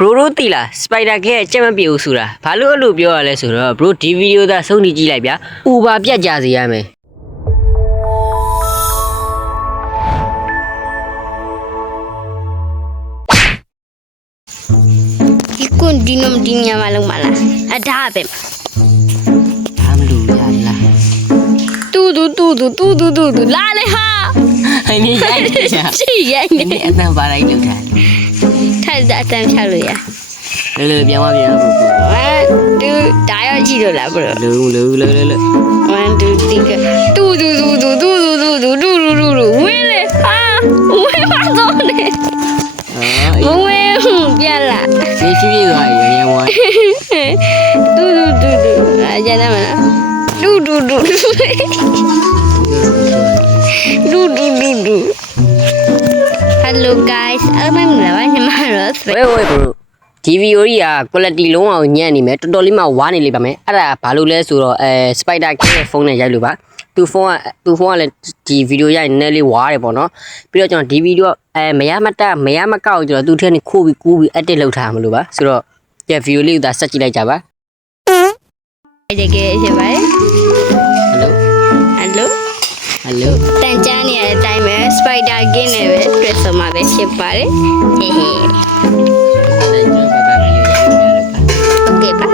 bro တို့တီလား spider ကဲကြက်မပြေဘူးဆိုတာဘာလို့အဲ့လိုပြောရလဲဆိုတော့ bro ဒီဗီဒီယိုသားဆုံးဖြတ်ကြည့်လိုက်ဗျာ Uber ပြတ်ကြစေရမယ်ဒီကွန်ဒီနမ်ဒီညာမလုံးမလားအဒါပဲဘာမလို့ရလားတူလာလေဟာဟိုင်းနေရိုက်နေချာ ရှိရိုက်နေ ဒီအတန်ပါလိုက်လောက်တာ ထိုက်တဲ့အတန်းဖြတ်လို့ရလေပြန်ပါပြန် 1 2ဒါရောကြည့်လို့လားဘရိုလုံး1 2 3တူဝင်းလေဟာဝင်းပါတော့လေမဝင်းပြန်လာ စေချီပြေသွားရရဝိုင်းတူအကြမ်းမလားတူHello guys အားမင်္ဂလာပါညီမတို့ဝေး bro ဒီဗီဒီယိုကြီးက quality လုံးအောင်ညံ့နေမယ်တော်တော်လေးမှဝါနေလိမ့်ပါမယ်အဲ့ဒါဘာလို့လဲဆိုတော့spider king ရဲ့ဖုန်းနဲ့ရိုက်လို့ပါသူဖုန်းကလည်းဒီဗီဒီယိုရိုက်နည်းနည်းလေးဝါတယ်ပေါ့နော်ပြီးတော့ကျွန်တော်ဒီဗီဒီယိုမရမကောက်ကျွန်တော်သူ့ထဲနေခိုးပြီးကူးပြီး edit လုပ်ထားမှာလို့ပါဆိုတော့ဒီဗီဒီယိုလေးကိုသာဆက်ကြည့်လိုက်ကြပါတကယ်ရှိပါတယ် Hello တန်ကြားနေရတဲ့အတိုင်းပဲ spider king နဲ့ပဲတွေ့ဆုံမှာပဲဖြစ်ပါတယ်ဟေးOkay ပါ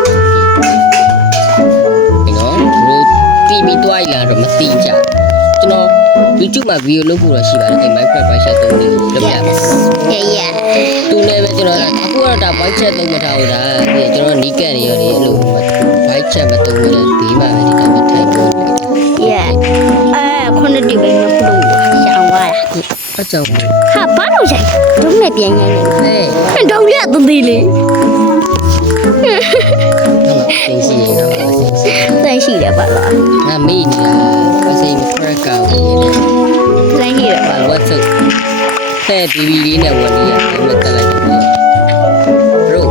တီဗီတွိုင်းလာတော့မသိကြကျွန်တော် YouTube မှာဗီဒီယိုလုပ်ဖို့တော့ရှိပါတယ်အဲ့ Minecraft ဘိုက်ချက်သုံးလေးလုပ်ရမယ်သူလည်းပဲကျွန်တော်အခုတော့ဒါဘိုက်ချက်သုံးမထားဘူးဒါပြီးကျွန်တော်နီးကက်နေရတယ်အဲ့လိုဘိုက်ချက်မသုံးဘူးလေဒီမှာပဲဒီတိုင်းပဲထိုင်ပို့လိုက်တာ Yeah ခုနှစ်ဒီပဲမဖလို့ရောင်းသွားတာအကြောင်းဟာဘာလို့ရိုက်ဒုံးနဲ့ပြန်ရိုက်နေလဲဒုံးရသသေးလေးသိရှိရင်တော့သိရှိတယ်ပါလားငါမေးနေတာအစိမ်းဖရက်ကောက်နေတယ်သိရှိတယ်ပါလား What's up တဲ့ TV လေးနဲ့ဝင်နေရတယ်မတက်လိုက်ဘူး Bro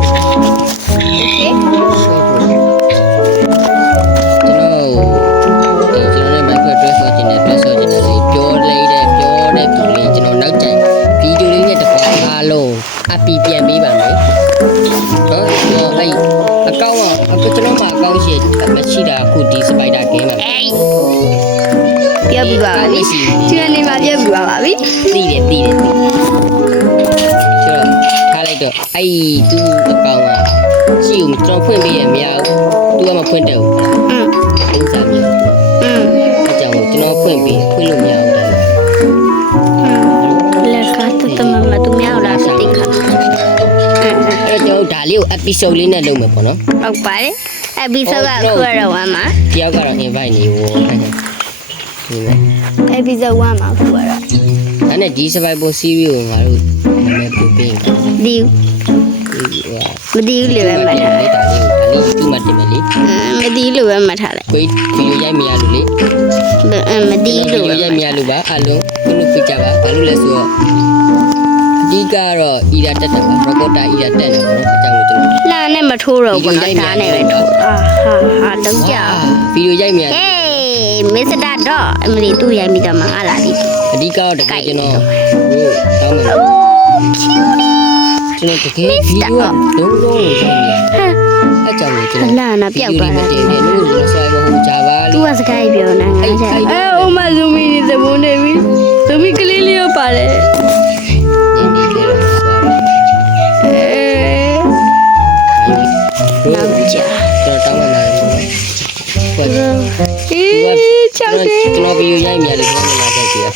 Okay ကျွန်တော်Minecraft တွဲဆော့ခြင်းနဲ့လေးပြောလိုက်တဲ့သူလေးကျွန်တော်နောက်ကျရင်ဗီဒီယိုလေးနဲ့တစ်ခါအားလုံးအပီပြန်ပေးပါမယ်ဟုတ်အဲ့အကောင့်အခုကျွန်တော်မှာအကောင့်ရှိမရှိတာအခုဒီ spider game မှာပြပြပါပြီကျွန်တော်နေမှာပြပြပါပါပြီသိတယ်ကျွန်တော်ထားလိုက်တော့အဲ့သူအကောင့်ကရှိဦးကျွန်တော်ဖွင့်ပေးရမရဘူးသူကမဖွင့်တယ်ဘူးဥစားမြေအကြောင်းကျွန်တော်ဖွင့်လို့မရဘူးလက်ကားတမမသူများလာစတိခါအဲ့တော့ဒါလေးကို episode လေးနဲ့လုပ်မယ်ပေါ့နော်ဟုတ်ပါတယ် episode ကခုရတော့မှာတယောက်ကတော့ invite နေဘူးepisode 1မှာခုရတော့အဲ့နဲ့ဒီ survival series ကိုငါတို့နာမည်ပြုပေးဒီမဒီလေပဲမှတ်ထားတယ်ဒါလေး YouTube မှာတင်မယ်လေမဒီလိုပဲမှတ်ထားတယ်ကိုဗီဒီယိုရိုက်မရလို့လေမဒီလိုဗီဒီယိုရိုက်မရလို့ပါအလုံးခုပြကြပါဘာလို့လဲဆိုတော့အဓိကတော့ ira တက်တယ်ပါ recorder ira တက်တယ်ပေါ့နော်အကြောင်းလို့ကျွန်တော်လာနဲ့မထိုးတော့ဘူးနော်ဒါနဲ့ပဲထိုးဟာတော့ကြာဗီဒီယိုရိုက်မရ Hey Mr. Dot အမလီသူ့ရိုက်မိတော့မှငါလာပြီအဓိကတော့တကယ်ကျွန်တော်ဟုတ်တောင်းမယ်ကျွန်တော်တကယ်ဗီဒီယိုလုံးရိုက်နေအကြောင်းလို့ကျွန်တော်လာနာပြောက်သွားတယ်လို့ကျွန်တော်ဆွဲဖို့ဟိုကြပါလေသူကစကားပြောနေငါချက်အိုမဇူမီနေသဘုံနေပြီဇူမီကလေးလေးရောပါတယ်နောက်ကြကျွန်တော်တောင်းမှလာတယ်ချောက်တယ်ကျွန်တော်ဗီဒီယိုရိုက်မြရတယ်ကျွန်တော်လာကြည့်ရ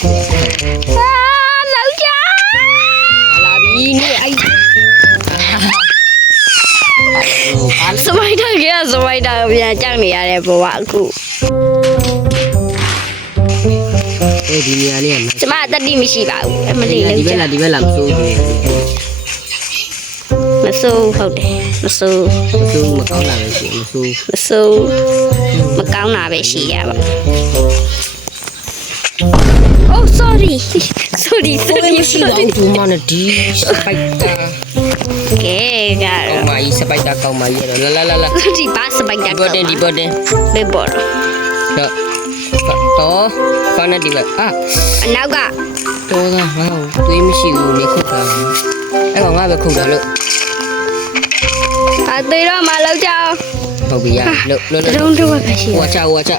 နောက်ကြလာပြီနေအဲ့စမိုက်တာကစမိုက်တာပြန်ကြောက်နေရတဲ့ဘဝအခုဒီနေရာလေးကကျမအသက်တိမရှိပါဘူးအမလေးလုံးကြဒီဘက်လာမစိုးဘူးမစိုးဟုတ်တယ်မစိုးမကောင်းတာပဲရှိမကောင်းတာပဲရှိရပါ Oh sorry ဒီမနဲ့ဒီ spider ကဲကောင်မကြီး spider ကောင်မကြီးရလာဒီဘာ spider ဒီဘော်တင်ဘေဘော်တော့ဖာနဒီဘက်အနောက်ကတော်သားဟောသွေးမရှိဘူးနေခုတ်တာအဲ့ကောင်ငါပဲခုတ်တာလို့ သေးတော့မလောက်ကြအောင် ဟုတ်ပြီရလို့ တုံးတော့ပဲရှိ ဟိုချ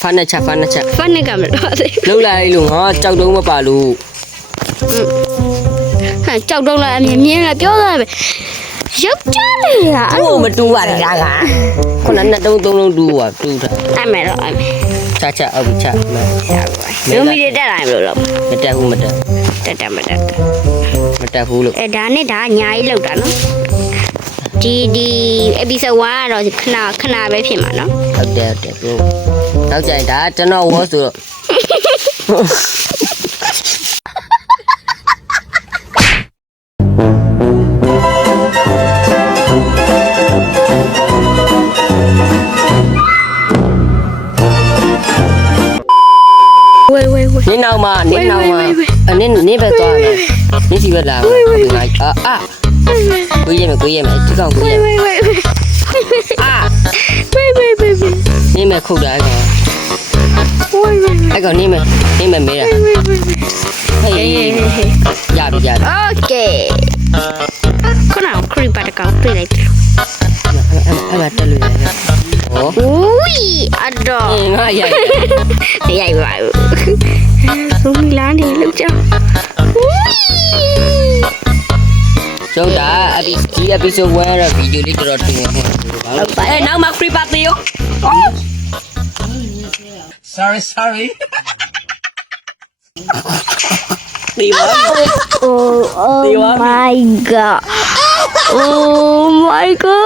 ဖန်နဲ့ချ ဖန်နစ်ကမလို့သေး လုံးလိုက်လို့ငါကြောက်တုံးမပါလို့ ဟာကြောက်တော့လာအမြင်မြင်လာပြောတာပဲရုပ်ကြလေရအဲ့ ဟိုမတူပါနဲ့လားကခုနနှစ်တုံးသုံးလုံးတူပါတူတာ အမေတော့အမေ ချဟုတ်ပြီချ ရုံမီတက်လာမလို့လို့ မတက်ဘူးမတက် တက်မတက်ဘူးလို့ အဲဒါနဲ့ဒါညာကြီးလောက်တာနော်ဒီ episode 1ကတော့ခဏပဲဖြစ်မှာနော် ဟုတ်တယ်ပြောနောက်ကြရင်ဒါကျွန်တော်ဝေါ်ဆိုတော့ဝေး နင်းနောက်မှာနင်းပဲသွားမယ်နင်းစီပဲလာမယ်ကိုရမယ်ဒီကောင်ကိုရမယ် ဝေး နင်းမယ်ခုတ်တာအဲ့ကောင်နင်းမယ်မေးတာဟေးရပြီ Okay ခုနကခရီးပတ်ကောင်တွေ့လိုက်တယ် အဲ့ဒါတက်လို့ရတယ်ဟော ဦးအတော့ ငါရိုက် ပါဘုံမီလာနေလောက်ကြ ကျောင်းဒါဒီ episode 1ရဗီဒီယိုလေးတော်တော်တင်နေဟုတ်အဲ့နောက်မှာ free party ရော sorry ဒီဝါ Oh my god Oh my god